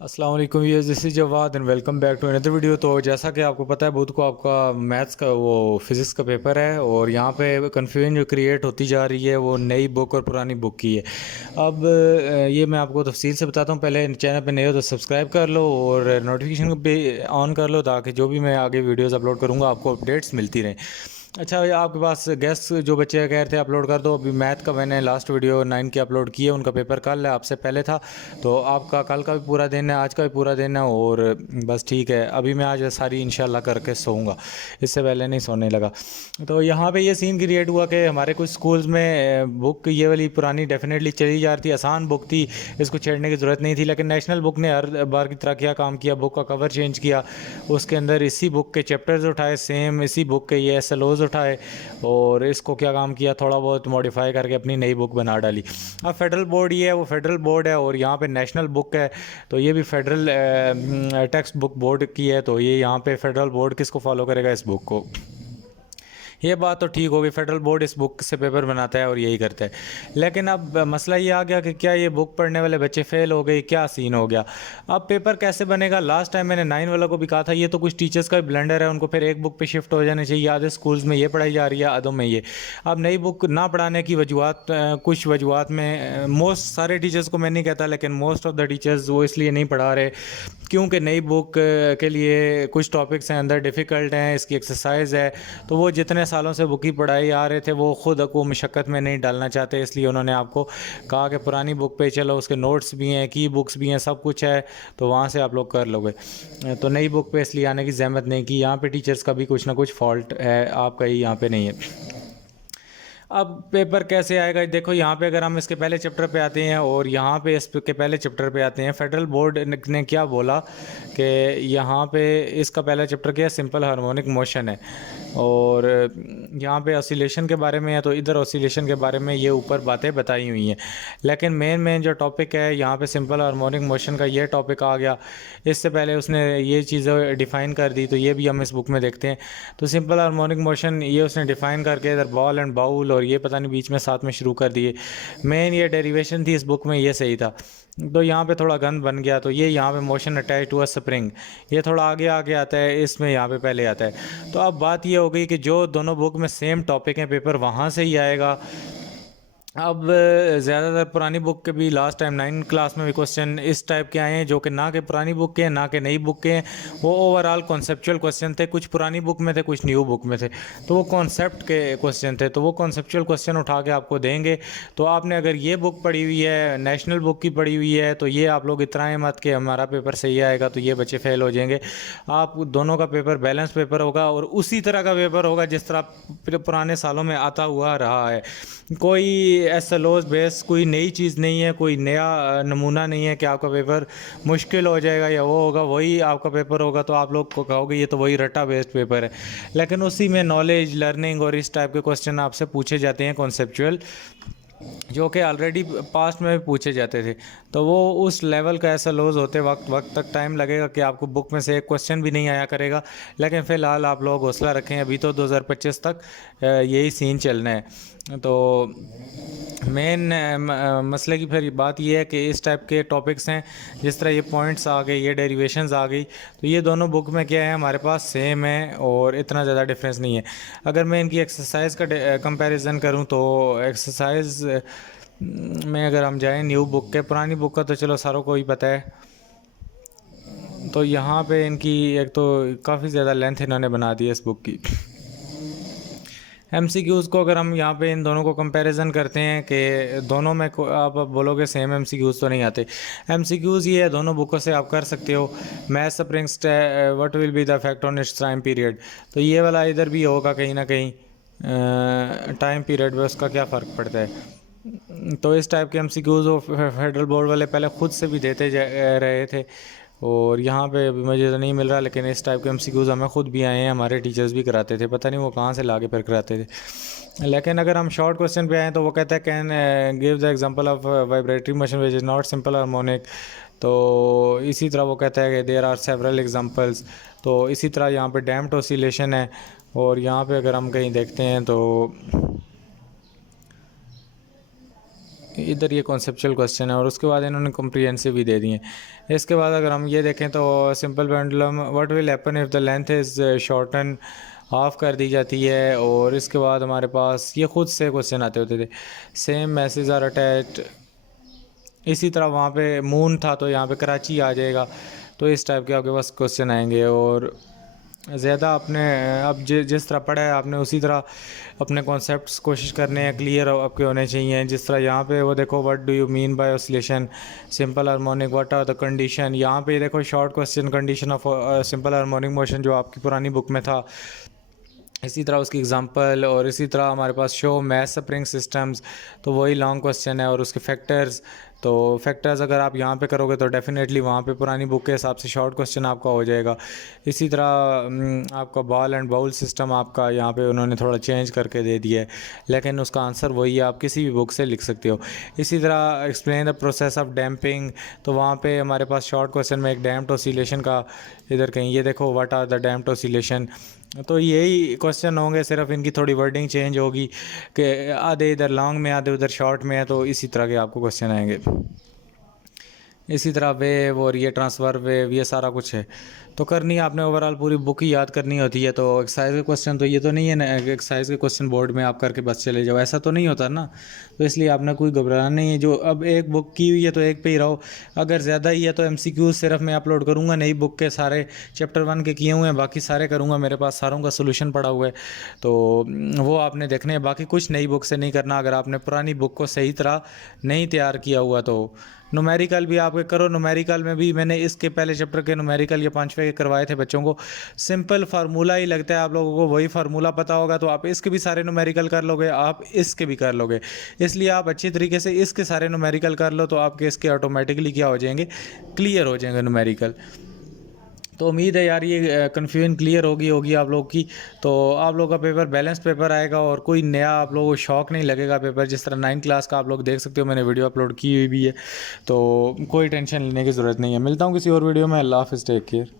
अस्सलाम वालेकुम viewers, this is Jawad and welcome back to another video. तो जैसा कि आपको पता है बुध को आपका मैथ्स का वो फिज़िक्स का पेपर है और यहाँ पे कन्फ्यूजन जो क्रिएट होती जा रही है वो नई बुक और पुरानी बुक की है। अब ये मैं आपको तफसील से बताता हूँ। पहले चैनल पे नए हो तो सब्सक्राइब कर लो और नोटिफिकेशन भी ऑन कर लो ताकि जो भी मैं आगे वीडियोज़ अपलोड करूँगा आपको अपडेट्स मिलती रहें। अच्छा, ये आपके पास गेस्ट जो बच्चे कह रहे थे अपलोड कर दो। अभी मैथ का मैंने लास्ट वीडियो 9 की अपलोड की है, उनका पेपर कल है, आपसे पहले था। तो आपका कल का भी पूरा दिन है, आज का भी पूरा दिन है और बस ठीक है। अभी मैं आज सारी इंशाल्लाह करके सोऊंगा, इससे पहले नहीं सोने लगा। तो यहाँ पे ये सीन क्रिएट हुआ कि हमारे कुछ स्कूल्स में बुक ये वाली पुरानी डेफिनेटली चली जा रही थी, आसान बुक थी, इसको छेड़ने की ज़रूरत नहीं थी। लेकिन नेशनल बुक ने हर बार की तरह क्या काम किया, बुक का कवर चेंज किया, उसके अंदर इसी बुक के चैप्टर्स उठाए, सेम इसी बुक के ये एसएलओज उठाए और इसको क्या काम किया, थोड़ा बहुत मॉडिफाई करके अपनी नई बुक बना डाली। अब फेडरल बोर्ड ये है, वो फेडरल बोर्ड है और यहाँ पे नेशनल बुक है, तो ये भी फेडरल टेक्स्ट बुक बोर्ड की है। तो ये यहाँ पे फेडरल बोर्ड किसको फॉलो करेगा, इस बुक को। ये बात तो ठीक होगी, फेडरल बोर्ड इस बुक से पेपर बनाता है और यही करता है। लेकिन अब मसला ये आ गया कि क्या ये बुक पढ़ने वाले बच्चे फेल हो गए, क्या सीन हो गया। अब पेपर कैसे बनेगा। लास्ट टाइम मैंने 9 वालों को भी कहा था ये तो कुछ टीचर्स का ब्लेंडर है, उनको फिर एक बुक पे शिफ्ट हो जाने चाहिए। आधे स्कूल्स में ये पढ़ाई जा रही है, आधों में ये। अब नई बुक ना पढ़ाने की वजूहत, कुछ वजूहत में मोस्ट सारे टीचर्स को मैं नहीं कहता, लेकिन मोस्ट ऑफ द टीचर्स वो इसलिए नहीं पढ़ा रहे क्योंकि नई बुक के लिए कुछ टॉपिक्स हैं अंदर डिफ़िकल्ट हैं, इसकी एक्सरसाइज है। तो वो जितने सालों से बुक की पढ़ाई आ रहे थे वो ख़ुद को मुशक्क़त में नहीं डालना चाहते, इसलिए उन्होंने आपको कहा कि पुरानी बुक पे चलो, उसके नोट्स भी हैं, की बुक्स भी हैं, सब कुछ है, तो वहाँ से आप लोग कर लोगे। तो नई बुक पे इसलिए आने की ज़हमत नहीं की। यहाँ पे टीचर्स का भी कुछ ना कुछ फॉल्ट है, आपका ही यहाँ पे नहीं है। अब पेपर कैसे आएगा, देखो यहाँ पे अगर हम इसके पहले चैप्टर पे आते हैं और यहाँ पे इसके पहले चैप्टर पे आते हैं, फेडरल बोर्ड ने क्या बोला कि यहाँ पे इसका पहला चैप्टर क्या है, सिंपल हार्मोनिक मोशन है और यहाँ पे ऑसिलेशन के बारे में है, तो इधर ऑसिलेशन के बारे में ये ऊपर बातें बताई हुई हैं। लेकिन मेन जो टॉपिक है यहाँ पे सिंपल हार्मोनिक मोशन का ये टॉपिक आ गया। इससे पहले उसने ये चीज़ें डिफ़ाइन कर दी, तो ये भी हम इस बुक में देखते हैं। तो सिंपल हार्मोनिक मोशन ये उसने डिफ़ाइन करके इधर बॉल एंड बाउल और ये पता नहीं बीच में साथ में शुरू कर दिए। मेन ये डेरिवेशन थी इस बुक में, ये सही था। तो यहाँ पे थोड़ा गंद बन गया। तो ये यहाँ पे motion attach to a spring, ये थोड़ा आगे आगे आता है, इसमें यहाँ पे पहले आता है। तो अब बात ये हो गई कि जो दोनों बुक में सेम टॉपिक हैं, पेपर वहाँ से ही आएगा। अब ज़्यादातर पुरानी बुक के भी लास्ट टाइम 9 क्लास में भी क्वेश्चन इस टाइप के आए हैं जो कि ना कि पुरानी बुक के हैं ना कि नई बुक के हैं। वो ओवरऑल कॉन्सेप्चुअल क्वेश्चन थे, कुछ पुरानी बुक में थे, कुछ न्यू बुक में थे। तो वो कॉन्सेप्ट के क्वेश्चन थे, तो वो कॉन्सेप्चुअल क्वेश्चन उठा के आपको देंगे। तो आपने अगर ये बुक पढ़ी हुई है, नेशनल बुक की पढ़ी हुई है, तो ये आप लोग इतराएं मत कि हमारा पेपर सही आएगा तो ये बच्चे फेल हो जाएंगे। आप दोनों का पेपर बैलेंस पेपर होगा और उसी तरह का पेपर होगा जिस तरह पुराने सालों में आता हुआ रहा है। कोई एसएलओस बेस कोई नई चीज़ नहीं है, कोई नया नमूना नहीं है कि आपका पेपर मुश्किल हो जाएगा या वो होगा वही आपका पेपर होगा तो आप लोग को कहोगे ये तो वही रट्टा बेस्ड पेपर है। लेकिन उसी में नॉलेज, लर्निंग और इस टाइप के क्वेश्चन आपसे पूछे जाते हैं कॉन्सेप्चुअल, जो कि ऑलरेडी पास्ट में भी पूछे जाते थे। तो वो उस लेवल का ऐसा लॉस होते वक्त वक्त तक टाइम लगेगा कि आपको बुक में से एक क्वेश्चन भी नहीं आया करेगा। लेकिन फ़िलहाल आप लोग हौसला रखें, अभी तो 2025 तक यही सीन चलना है। तो मेन मसले की फिर बात यह है कि इस टाइप के टॉपिक्स हैं, जिस तरह ये पॉइंट्स आ गए, ये डेरिवेशंस आ गई, तो ये दोनों बुक में क्या है हमारे पास सेम है और इतना ज़्यादा डिफरेंस नहीं है। अगर मैं इनकी एक्सरसाइज का कंपैरिजन करूं तो एक्सरसाइज में अगर हम जाएं न्यू बुक के, पुरानी बुक का तो चलो सारों को ही पता है। तो यहाँ पे इनकी एक तो काफ़ी ज़्यादा लेंथ इन्होंने बना दी है इस बुक की। एमसीक्यूज़ को अगर हम यहाँ पे इन दोनों को कंपैरिजन करते हैं कि दोनों में आप बोलोगे सेम एमसीक्यूज़ तो नहीं आते। एमसीक्यूज़ ये है दोनों बुकों से आप कर सकते हो। Math springs what will be the effect on it's time period, तो ये वाला इधर भी होगा कहीं ना कहीं, टाइम पीरियड में उसका क्या फ़र्क पड़ता है। तो इस टाइप के एमसीक्यूज़ वो फेडरल बोर्ड वाले पहले ख़ुद से भी देते रहे थे और यहाँ पे अभी मुझे तो नहीं मिल रहा, लेकिन इस टाइप के एमसीक्यूज़ हमें ख़ुद भी आए हैं, हमारे टीचर्स भी कराते थे, पता नहीं वो कहाँ से ला के फिर कराते थे। लेकिन अगर हम शॉर्ट क्वेश्चन पे आएँ तो वो कहता है can give the example of vibratory motion which is not simple harmonic. तो इसी तरह वो कहता है कि देयर आर सेवरल एग्जांपल्स। तो इसी तरह यहाँ पे डैम्प्ड ऑसिलेशन है और यहाँ पे अगर हम कहीं देखते हैं तो इधर ये कॉन्सेप्चुअल क्वेश्चन है और उसके बाद इन्होंने कॉम्प्रिहेंसिव भी दे दिए। इसके बाद अगर हम ये देखें तो simple pendulum, what will happen if the length is shorten, half कर दी जाती है। और इसके बाद हमारे पास ये खुद से क्वेश्चन आते होते थे, सेम मैसेज आर अटैच्ड। इसी तरह वहाँ पे मून था तो यहाँ पे कराची आ जाएगा। तो इस टाइप के आपके पास क्वेश्चन आएंगे। और ज़्यादा आपने अब जिस तरह पढ़ा है आपने उसी तरह अपने कॉन्सेप्ट्स कोशिश करने हैं क्लियर आपके होने चाहिए। जिस तरह यहाँ पे वो देखो, what do you mean by oscillation, simple harmonic, what are the condition. यहाँ पे देखो short question, condition of simple harmonic motion जो आपकी पुरानी बुक में था, इसी तरह उसकी एग्जांपल। और इसी तरह हमारे पास शो मैथ स्प्रिंग सिस्टम्स, तो वही लॉन्ग क्वेश्चन है। और उसके फैक्टर्स, तो फैक्टर्स अगर आप यहाँ पे करोगे तो डेफिनेटली वहाँ पे पुरानी बुक के हिसाब से शॉर्ट क्वेश्चन आपका हो जाएगा। इसी तरह आपका बॉल एंड बाउल सिस्टम आपका यहाँ पे उन्होंने थोड़ा चेंज करके दे दिया है, लेकिन उसका आंसर वही है, आप किसी भी बुक से लिख सकते हो। इसी तरह explain the process of damping, तो वहाँ पे हमारे पास शॉर्ट क्वेश्चन में एक डैम्प्ड ऑसिलेशन का इधर कहीं ये देखो, what are the damped oscillation. तो यही क्वेश्चन होंगे, सिर्फ इनकी थोड़ी वर्डिंग चेंज होगी कि आधे इधर लॉन्ग में आधे उधर शॉर्ट में है। तो इसी तरह के आपको क्वेश्चन आएंगे। इसी तरह वेव और ये ट्रांसफ़र वेव, ये सारा कुछ है। तो करनी है आपने ओवरऑल पूरी बुक ही याद करनी होती है। तो एक्सरसाइज के क्वेश्चन तो ये तो नहीं है ना, एक्सरसाइज के क्वेश्चन बोर्ड में आप करके बस चले जाओ, ऐसा तो नहीं होता ना। तो इसलिए आपने कोई घबराना नहीं है। जो अब एक बुक की हुई है तो एक पे ही रहो, अगर ज़्यादा ही है तो MCQ सिर्फ मैं अपलोड करूँगा, नई बुक के सारे चैप्टर 1 के किए हुए हैं, बाकी सारे करूँगा, मेरे पास सारों का सोल्यूशन पड़ा हुआ है। तो वो आपने देखने हैं, बाकी कुछ नई बुक से नहीं करना। अगर आपने पुरानी बुक को सही तरह नहीं तैयार किया हुआ तो न्यूमेरिकल भी आप करो। न्यूमेरिकल में भी मैंने इसके पहले चैप्टर के न्यूमेरिकल ये 5वें के करवाए थे बच्चों को। सिंपल फार्मूला ही लगता है, आप लोगों को वही फार्मूला पता होगा तो आप इसके भी सारे न्यूमेरिकल कर लोगे, आप इसके भी कर लोगे। इसलिए आप अच्छी तरीके से इसके सारे न्यूमेरिकल कर लो तो आपके इसके ऑटोमेटिकली क्या हो जाएंगे, क्लियर हो जाएंगे न्यूमेरिकल। तो उम्मीद है यार ये कन्फ्यूजन क्लियर होगी आप लोग की। तो आप लोग का पेपर बैलेंस पेपर आएगा और कोई नया आप लोगों को शौक नहीं लगेगा पेपर। जिस तरह 9th क्लास का आप लोग देख सकते हो, मैंने वीडियो अपलोड की हुई भी है, तो कोई टेंशन लेने की ज़रूरत नहीं है। मिलता हूँ किसी और वीडियो में। अल्लाह हाफ़िज़, टेक केयर।